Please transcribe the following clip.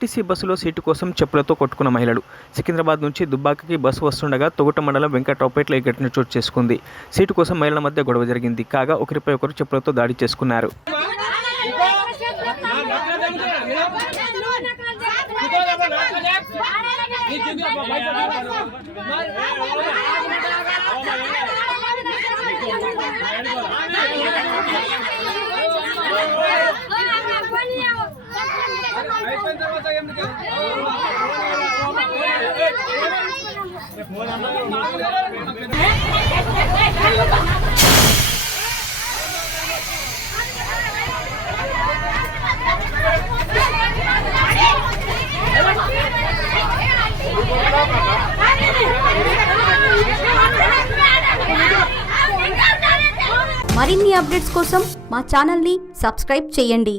RTC బస్సులో seat కోసం చెప్పులతో కొట్టుకున్న మహిళలు. సికింద్రాబాద్ నుంచి దుబ్బాకకి బస్సు వస్తుండగా తొగుట మండలం వెంకట్రావుపేటలో ఈ ఘటన చోటు చేసుకుంది. సీటు కోసం మహిళల మధ్య గొడవ జరిగింది. కాగా ఒకరిపై ఒకరు చెప్పులతో దాడి చేసుకున్నారు. మరిన్ని అప్డేట్స్ కోసం మా ఛానల్ని సబ్స్క్రైబ్ చేయండి.